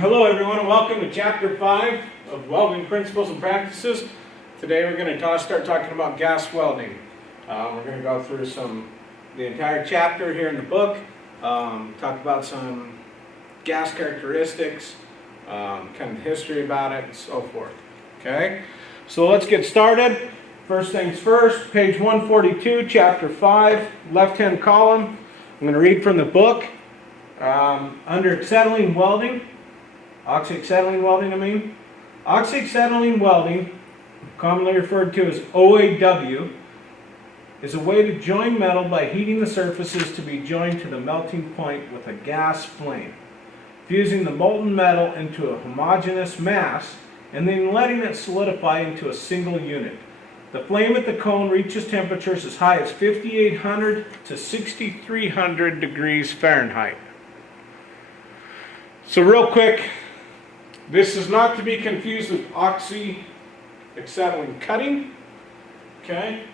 Hello everyone and welcome to Chapter 5 of Welding Principles and Practices. Today we're going to start talking about gas welding. We're going to go through the entire chapter here in the book, talk about some gas characteristics, kind of history about it and so forth. Okay, so let's get started. First things first, page 142, chapter 5, left-hand column. I'm going to read from the book. Under acetylene welding, oxyacetylene welding, commonly referred to as OAW, is a way to join metal by heating the surfaces to be joined to the melting point with a gas flame, fusing the molten metal into a homogeneous mass and then letting it solidify into a single unit. The flame at the cone reaches temperatures as high as 5,800 to 6,300 degrees Fahrenheit. So real quick, this is not to be confused with oxyacetylene cutting. Okay,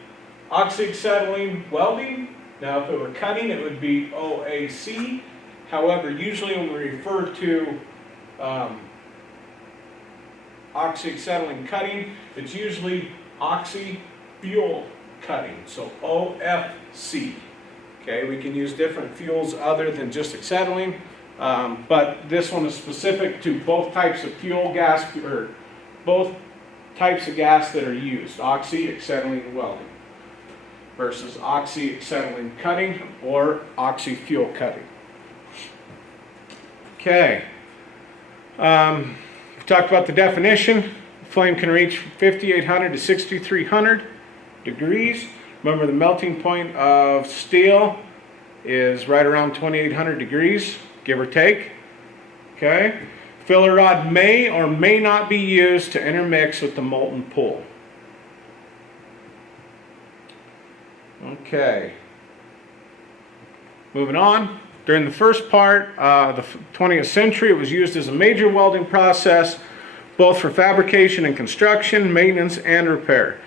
oxyacetylene welding. Now if it were cutting, it would be OAC. However, usually when we refer to oxyacetylene cutting, it's usually oxy fuel cutting, so OFC. Okay, we can use different fuels other than just acetylene. But this one is specific to both types of fuel gas, or both types of gas that are used, oxyacetylene welding versus oxyacetylene cutting or oxy fuel cutting. Okay, we talked about the definition. The flame can reach 5,800 to 6,300 degrees. Remember, the melting point of steel is right around 2,800 degrees. Give or take. Okay. Filler rod may or may not be used to intermix with the molten pool. Okay. Moving on. During the first part of the 20th century, it was used as a major welding process, both for fabrication and construction, maintenance, and repair.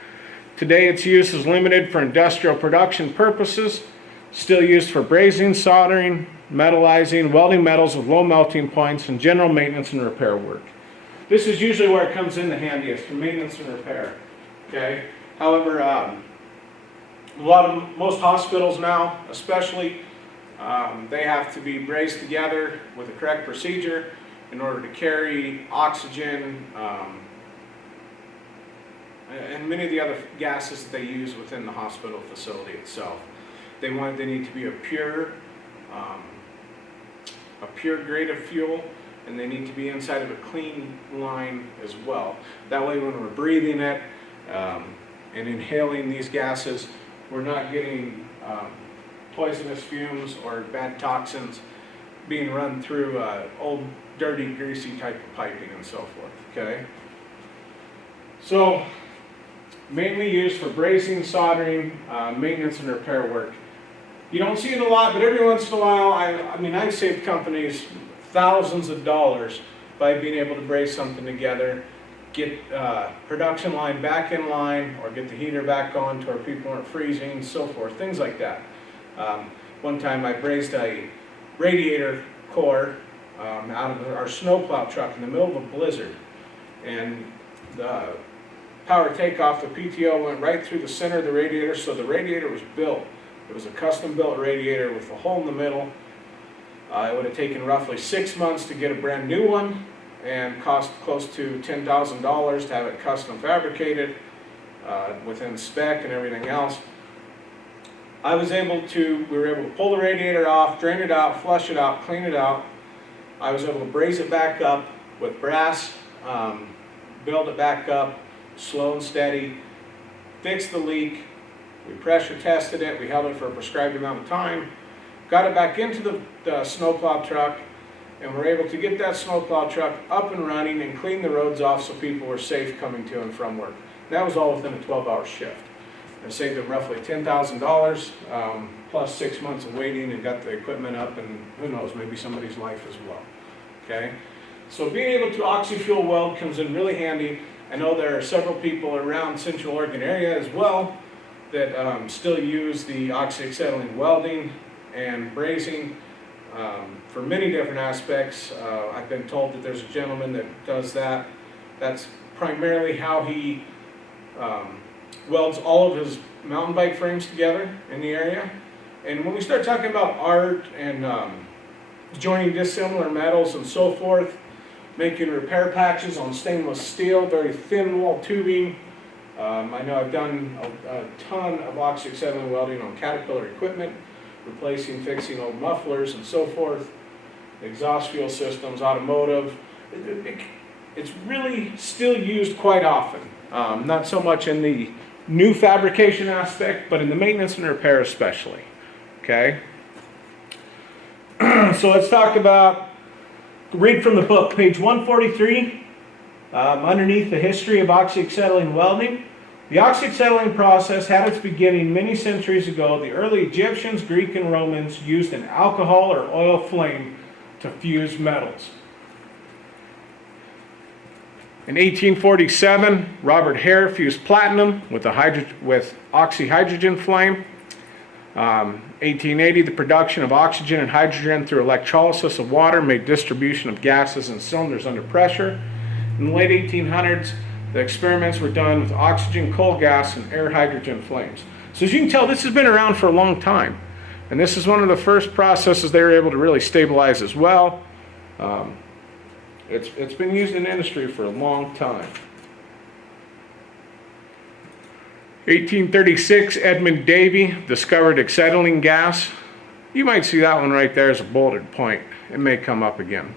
Today, its use is limited for industrial production purposes. Still used for brazing, soldering, metallizing, welding metals with low melting points, and general maintenance and repair work. This is usually where it comes in the handiest, for maintenance and repair. Okay. However, most hospitals now, especially, they have to be brazed together with the correct procedure in order to carry oxygen and many of the other gases that they use within the hospital facility itself. They need to be a pure grade of fuel, and they need to be inside of a clean line as well. That way, when we're breathing it and inhaling these gases, we're not getting poisonous fumes or bad toxins being run through old, dirty, greasy type of piping and so forth. Okay. So, mainly used for brazing, soldering, maintenance, and repair work. You don't see it a lot, but every once in a while, I've saved companies thousands of dollars by being able to braze something together, get production line back in line, or get the heater back on to where people aren't freezing, and so forth, things like that. One time I brazed a radiator core out of our snowplow truck in the middle of a blizzard, and the power takeoff, the PTO went right through the center of the radiator, so the radiator was built. It was a custom-built radiator with a hole in the middle. It would have taken roughly 6 months to get a brand new one and cost close to $10,000 to have it custom fabricated within spec and everything else. We were able to pull the radiator off, drain it out, flush it out, clean it out. I was able to braze it back up with brass, build it back up, slow and steady, fix the leak. We pressure tested it, we held it for a prescribed amount of time, got it back into the snowplow truck, and were able to get that snowplow truck up and running and clean the roads off so people were safe coming to and from work. That was all within a 12-hour shift. I saved them roughly $10,000 plus 6 months of waiting, and got the equipment up, and who knows, maybe somebody's life as well. Okay, so being able to oxy-fuel weld comes in really handy. I know there are several people around Central Oregon area as well that still use the oxyacetylene welding and brazing for many different aspects. I've been told that there's a gentleman that does that. That's primarily how he welds all of his mountain bike frames together in the area. And when we start talking about art and joining dissimilar metals and so forth, making repair patches on stainless steel, very thin wall tubing. I know I've done a ton of oxyacetylene welding on Caterpillar equipment, replacing, fixing old mufflers and so forth, exhaust fuel systems, automotive. It's really still used quite often. Not so much in the new fabrication aspect, but in the maintenance and repair especially. Okay? So let's talk about, read from the book, page 143, underneath the history of oxyacetylene welding. The oxyacetylene process had its beginning many centuries ago. The early Egyptians, Greek, and Romans used an alcohol or oil flame to fuse metals. In 1847, Robert Hare fused platinum with oxyhydrogen flame. 1880, the production of oxygen and hydrogen through electrolysis of water made distribution of gases in cylinders under pressure. In the late 1800s, the experiments were done with oxygen, coal gas, and air hydrogen flames. So as you can tell, this has been around for a long time. And this is one of the first processes they were able to really stabilize as well. It's been used in industry for a long time. 1836, Edmund Davy discovered acetylene gas. You might see that one right there as a bolded point. It may come up again.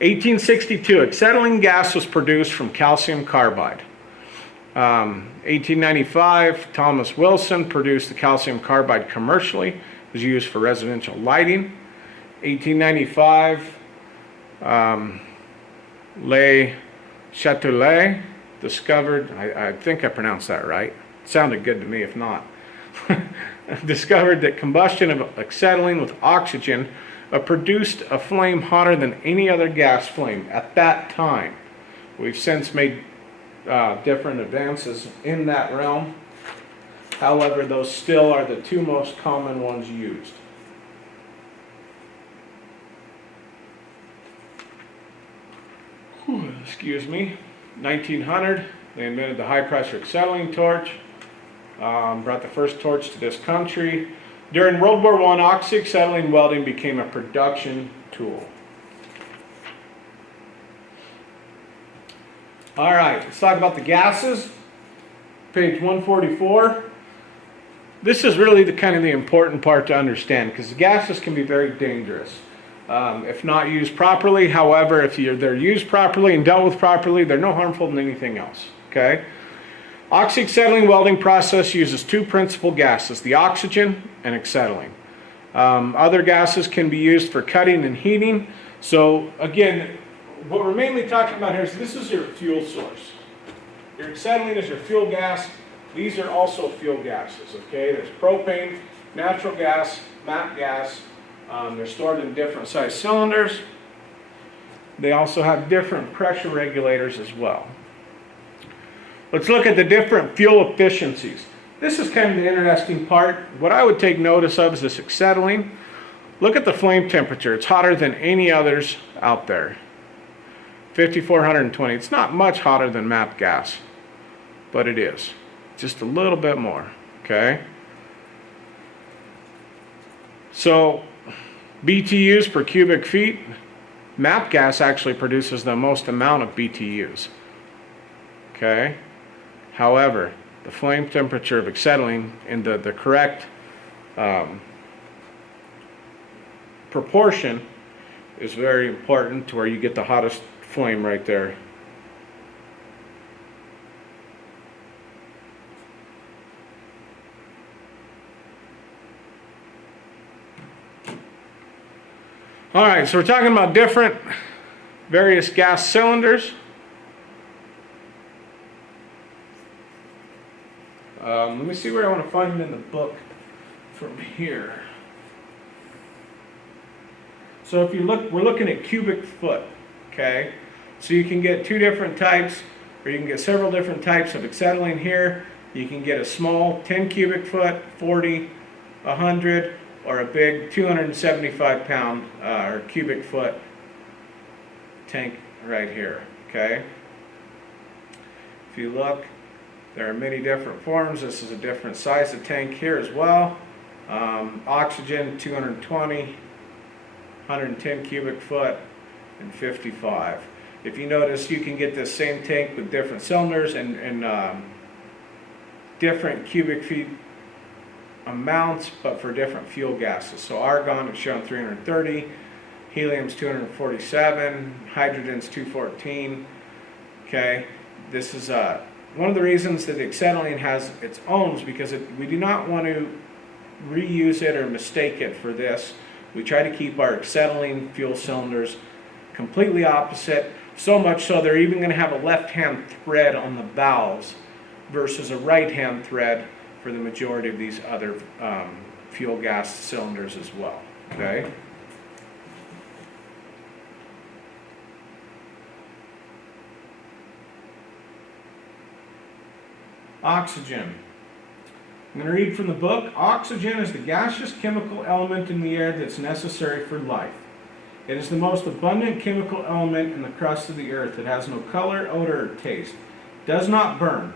1862, acetylene gas was produced from calcium carbide. 1895, Thomas Wilson produced the calcium carbide commercially. It was used for residential lighting. 1895, Le Chatelet discovered, I think I pronounced that right. It sounded good to me if not. Discovered that combustion of acetylene with oxygen produced a flame hotter than any other gas flame at that time. We've since made different advances in that realm. However, those still are the two most common ones used. Excuse me. 1900, they invented the high-pressure acetylene torch. Brought the first torch to this country. During World War I, oxyacetylene welding became a production tool. All right, let's talk about the gases. Page 144. This is really the kind of the important part to understand because the gases can be very dangerous if not used properly. However, if they're used properly and dealt with properly, they're no harmful than anything else. Okay. Oxyacetylene welding process uses two principal gases, the oxygen and acetylene. Other gases can be used for cutting and heating. So again, what we're mainly talking about here is this is your fuel source. Your acetylene is your fuel gas. These are also fuel gases, okay? There's propane, natural gas, MAP gas. They're stored in different size cylinders. They also have different pressure regulators as well. Let's look at the different fuel efficiencies. This is kind of the interesting part. What I would take notice of is this acetylene. Look at the flame temperature. It's hotter than any others out there. 5,420. It's not much hotter than MAP gas, but it is. Just a little bit more, okay? So, BTUs per cubic feet, MAP gas actually produces the most amount of BTUs, okay? However, the flame temperature of acetylene in the correct proportion is very important to where you get the hottest flame right there. All right, so we're talking about different various gas cylinders. Let me see where I want to find them in the book from here. So if you look, we're looking at cubic foot, okay? So you can get two different types, or you can get several different types of acetylene here. You can get a small 10 cubic foot, 40, 100, or a big 275 pound or cubic foot tank right here, okay? If you look, there are many different forms. This is a different size of tank here as well. Oxygen 220, 110 cubic foot, and 55. If you notice, you can get this same tank with different cylinders and different cubic feet amounts, but for different fuel gases. So argon is shown 330, helium's 247, hydrogen's 214. Okay, this is one of the reasons that the acetylene has its own is because we do not want to reuse it or mistake it for this. We try to keep our acetylene fuel cylinders completely opposite, so much so they're even going to have a left-hand thread on the valves versus a right-hand thread for the majority of these other fuel gas cylinders as well. Okay. Oxygen. I'm going to read from the book. Oxygen is the gaseous chemical element in the air that's necessary for life. It is the most abundant chemical element in the crust of the earth. It has no color, odor, or taste. It does not burn,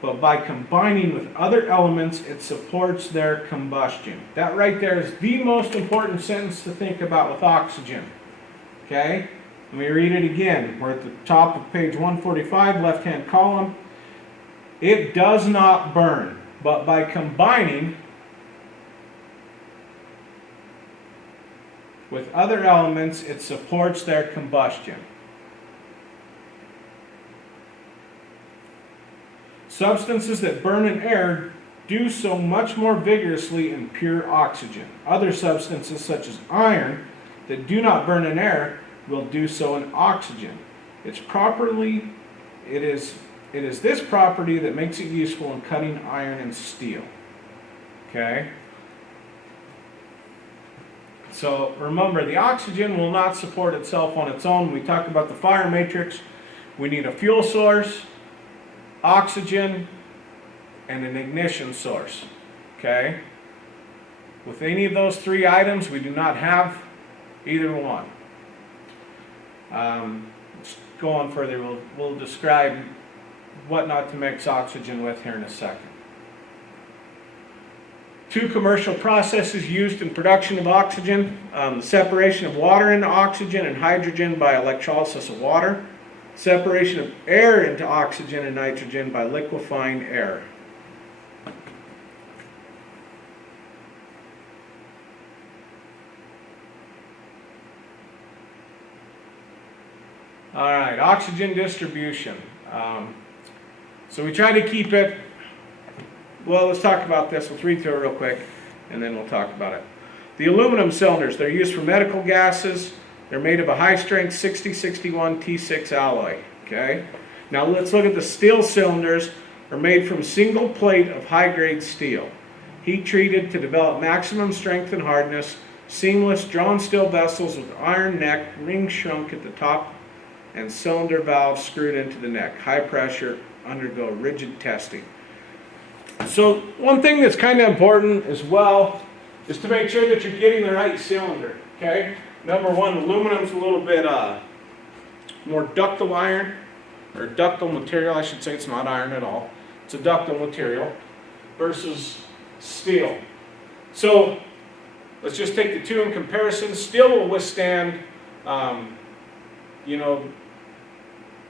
but by combining with other elements, it supports their combustion. That right there is the most important sentence to think about with oxygen. Okay? Let me read it again. We're at the top of page 145, left-hand column. It does not burn, but by combining with other elements, it supports their combustion. Substances that burn in air do so much more vigorously in pure oxygen. Other substances, such as iron, that do not burn in air, will do so in oxygen. It is this property that makes it useful in cutting iron and steel. Okay? So remember, the oxygen will not support itself on its own. We talked about the fire matrix. We need a fuel source, oxygen, and an ignition source. Okay? With any of those three items, we do not have either one. Let's go on further. We'll describe what not to mix oxygen with here in a second. Two commercial processes used in production of oxygen: the separation of water into oxygen and hydrogen by electrolysis of water, separation of air into oxygen and nitrogen by liquefying air. All right, oxygen distribution. So we try to keep it, well, let's talk about this. Let's read through it real quick, and then we'll talk about it. The aluminum cylinders, they're used for medical gases. They're made of a high-strength 6061 T6 alloy. Okay. Now let's look at the steel cylinders. Are made from single plate of high-grade steel, heat treated to develop maximum strength and hardness. Seamless drawn steel vessels with iron neck, ring shrunk at the top, and cylinder valves screwed into the neck. High pressure, undergo rigid testing. So one thing that's kind of important as well is to make sure that you're getting the right cylinder. Okay. Number one, aluminum's a little bit more ductile iron, or ductile material, I should say. It's not iron at all. It's a ductile material versus steel. So let's just take the two in comparison. Steel will withstand,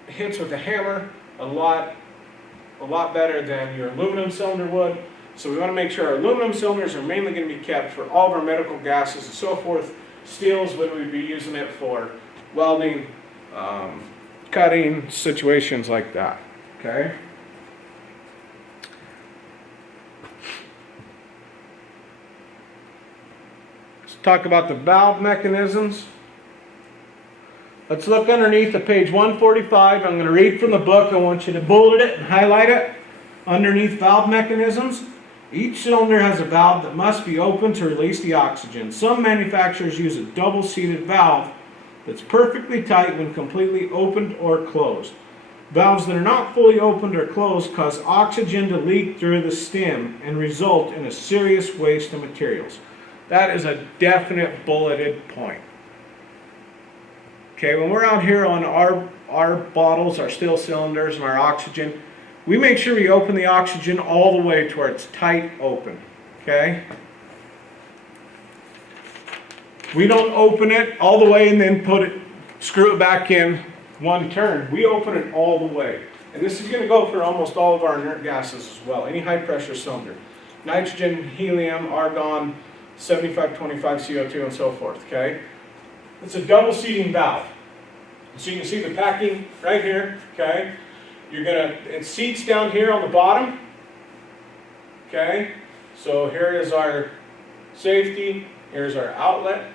hits with a hammer a lot better than your aluminum cylinder would. So we want to make sure our aluminum cylinders are mainly going to be kept for all of our medical gases and so forth. Steels, would we be using it for welding, cutting, situations like that. Okay. Let's talk about the valve mechanisms. Let's look underneath at page 145. I'm going to read from the book. I want you to bullet it and highlight it. Underneath valve mechanisms, each cylinder has a valve that must be opened to release the oxygen. Some manufacturers use a double-seated valve that's perfectly tight when completely opened or closed. Valves that are not fully opened or closed cause oxygen to leak through the stem and result in a serious waste of materials. That is a definite bulleted point. Okay, when we're out here on our bottles, our steel cylinders, and our oxygen, we make sure we open the oxygen all the way to where it's tight open. Okay? We don't open it all the way and then screw it back in one turn. We open it all the way. And this is going to go for almost all of our inert gases as well. Any high pressure cylinder. Nitrogen, helium, argon, 7525 CO2 and so forth. Okay? It's a double seating valve. So you can see the packing right here. Okay? It seats down here on the bottom. Okay? So here is our safety. Here's our outlet.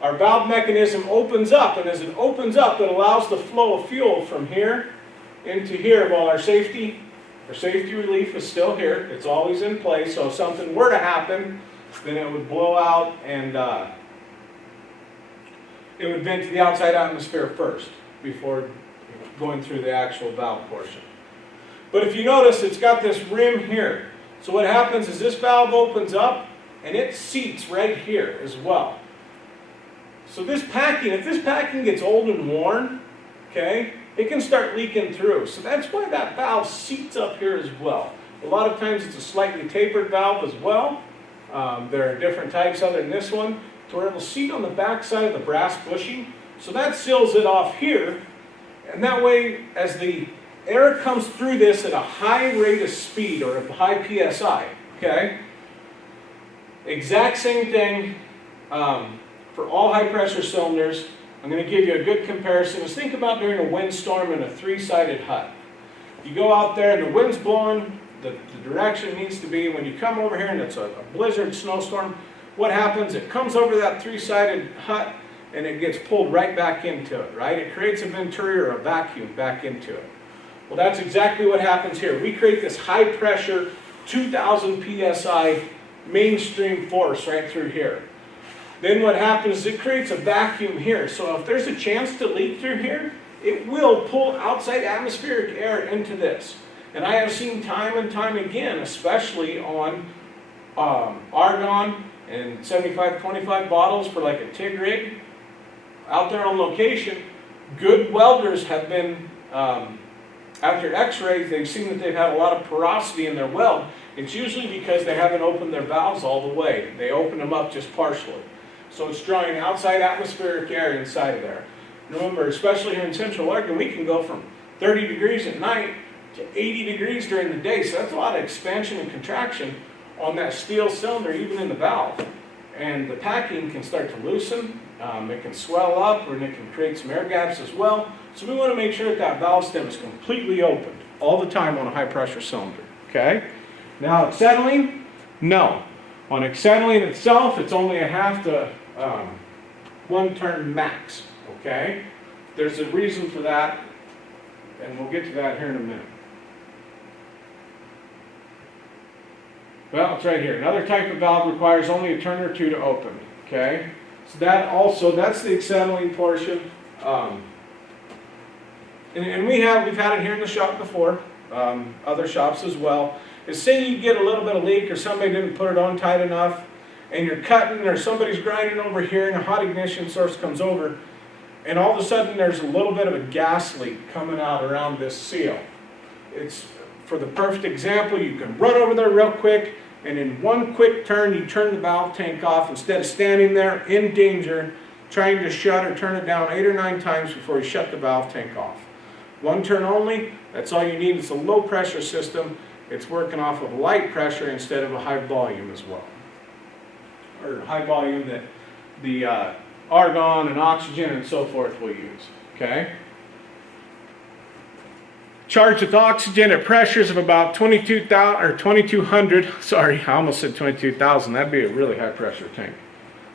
Our valve mechanism opens up, and as it opens up, it allows the flow of fuel from here into here while our safety relief is still here. It's always in place, so if something were to happen, then it would blow out and it would vent to the outside atmosphere first before going through the actual valve portion. But if you notice, it's got this rim here. So what happens is this valve opens up and it seats right here as well. So this packing, if this packing gets old and worn, okay, it can start leaking through. So that's why that valve seats up here as well. A lot of times it's a slightly tapered valve as well. There are different types other than this one, to where it will seat on the back side of the brass bushing. So that seals it off here. And that way, as the air comes through this at a high rate of speed or a high PSI, okay? Exact same thing for all high pressure cylinders. I'm going to give you a good comparison. Just think about during a windstorm in a three-sided hut. You go out there and the wind's blowing, the direction needs to be, when you come over here and it's a blizzard snowstorm, what happens? It comes over that three-sided hut and it gets pulled right back into it, right? It creates a venturi or a vacuum back into it. Well, that's exactly what happens here. We create this high pressure, 2,000 PSI mainstream force right through here. Then what happens is it creates a vacuum here. So if there's a chance to leak through here, it will pull outside atmospheric air into this. And I have seen time and time again, especially on argon and 7525 bottles for like a TIG rig, out there on location, good welders have been, after x-rays, they've seen that they've had a lot of porosity in their weld. It's usually because they haven't opened their valves all the way. They open them up just partially. So it's drawing outside atmospheric air inside of there. Remember, especially here in Central Oregon, we can go from 30 degrees at night to 80 degrees during the day. So that's a lot of expansion and contraction on that steel cylinder, even in the valve. And the packing can start to loosen. It can swell up, and it can create some air gaps as well. So we want to make sure that that valve stem is completely opened all the time on a high pressure cylinder. Okay? Now acetylene, no. On acetylene itself, it's only a half to 1 turn max. Okay? There's a reason for that, and we'll get to that here in a minute. Well, it's right here. Another type of valve requires only a turn or two to open. Okay? So that's the acetylene portion. And we've had it here in the shop before, other shops as well. Is say you get a little bit of leak or somebody didn't put it on tight enough, and you're cutting or somebody's grinding over here and a hot ignition source comes over, and all of a sudden there's a little bit of a gas leak coming out around this seal. It's, for the perfect example, you can run over there real quick, and in one quick turn you turn the valve tank off instead of standing there in danger trying to shut or turn it down 8 or 9 times before you shut the valve tank off. One turn only, that's all you need. It's a low pressure system. It's working off of light pressure instead of a high volume as well. Or high volume that the argon and oxygen and so forth will use. Okay? Charged with oxygen at pressures of about 22,000 or 2,200. Sorry, I almost said 22,000. That'd be a really high pressure tank.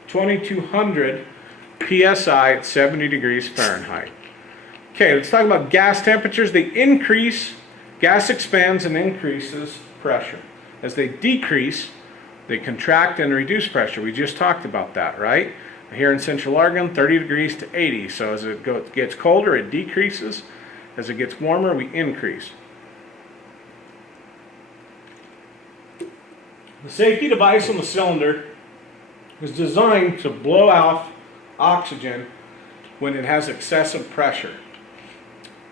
2,200 psi at 70 degrees Fahrenheit. Okay, let's talk about gas temperatures. They increase, gas expands and increases pressure. As they decrease, they contract and reduce pressure. We just talked about that, right? Here in Central Oregon, 30 degrees to 80. So as it gets colder, it decreases. As it gets warmer, we increase. The safety device on the cylinder is designed to blow off oxygen when it has excessive pressure.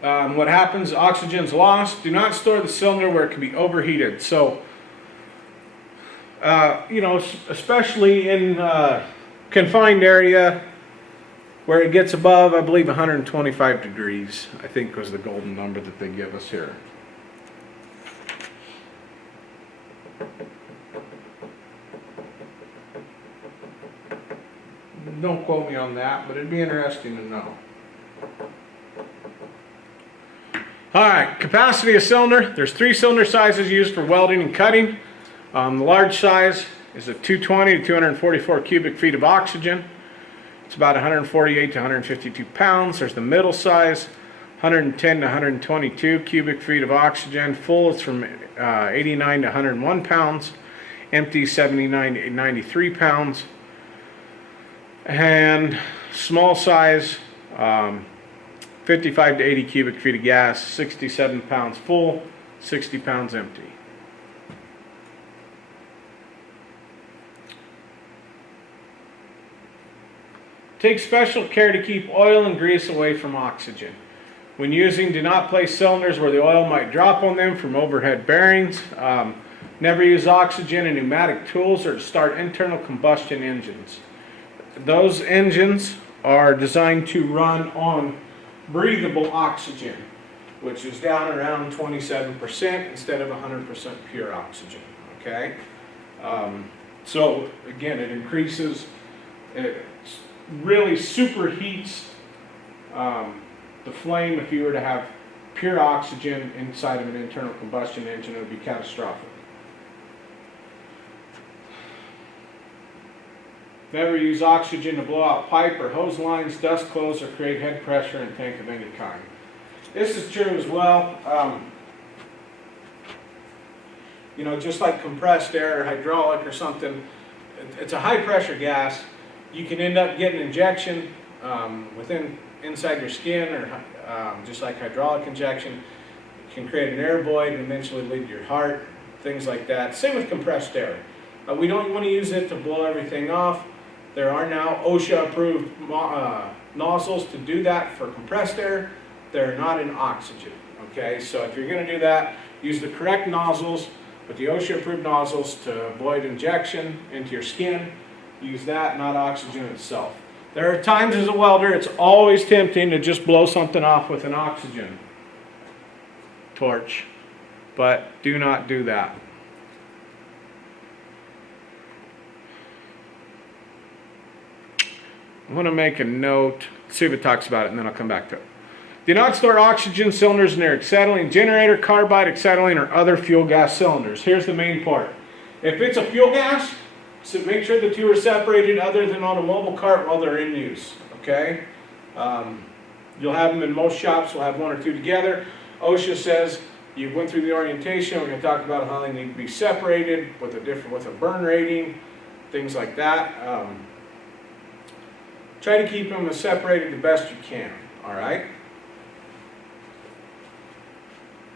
What happens, oxygen is lost. Do not store the cylinder where it can be overheated. So, you know, especially in confined area where it gets above, I believe, 125 degrees, I think was the golden number that they give us here. Don't quote me on that, but it'd be interesting to know. Alright, capacity of cylinder. There's 3 cylinder sizes used for welding and cutting. The large size is a 220 to 244 cubic feet of oxygen. It's about 148 to 152 pounds. There's the middle size, 110 to 122 cubic feet of oxygen. Full, it's from 89 to 101 pounds. Empty, 79 to 93 pounds. And small size, 55 to 80 cubic feet of gas, 67 pounds full, 60 pounds empty. Take special care to keep oil and grease away from oxygen. When using, do not place cylinders where the oil might drop on them from overhead bearings. Never use oxygen in pneumatic tools or to start internal combustion engines. Those engines are designed to run on breathable oxygen, which is down around 27% instead of 100% pure oxygen. Okay, so again, it increases, it really superheats the flame. If you were to have pure oxygen inside of an internal combustion engine, it would be catastrophic. Never use oxygen to blow out pipe or hose lines, dust clothes, or create head pressure in a tank of any kind. This is true as well. You know, just like compressed air or hydraulic or something, it's a high pressure gas. You can end up getting injection inside your skin, or just like hydraulic injection. It can create an air void and eventually lead to your heart, things like that. Same with compressed air. We don't want to use it to blow everything off. There are now OSHA approved nozzles to do that for compressed air. They're not in oxygen. Okay, so if you're going to do that, use the correct nozzles, but the OSHA approved nozzles to avoid injection into your skin. Use that, not oxygen itself. There are times as a welder, it's always tempting to just blow something off with an oxygen torch, but do not do that. I want to make a note, see if it talks about it, and then I'll come back to it. Do not store oxygen cylinders near acetylene generator, carbide, acetylene, or other fuel gas cylinders. Here's the main part. If it's a fuel gas, so make sure the two are separated other than on a mobile cart while they're in use. Okay? You'll have them in most shops, we'll have 1 or 2 together. OSHA says you went through the orientation, we're going to talk about how they need to be separated with a burn rating, things like that. Try to keep them separated the best you can, all right?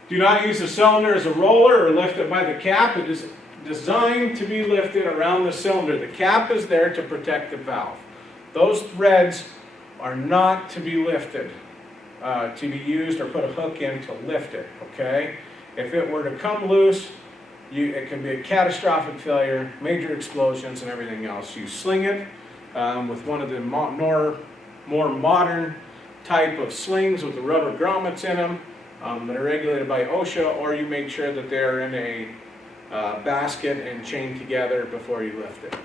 Do not use the cylinder as a roller or lift it by the cap. It is designed to be lifted around the cylinder. The cap is there to protect the valve. Those threads are not to be lifted, to be used or put a hook in to lift it, okay? If it were to come loose, it can be a catastrophic failure, major explosions and everything else. You sling it with one of the more modern type of slings with the rubber grommets in them that are regulated by OSHA, or you make sure that they're in a basket and chained together before you lift it.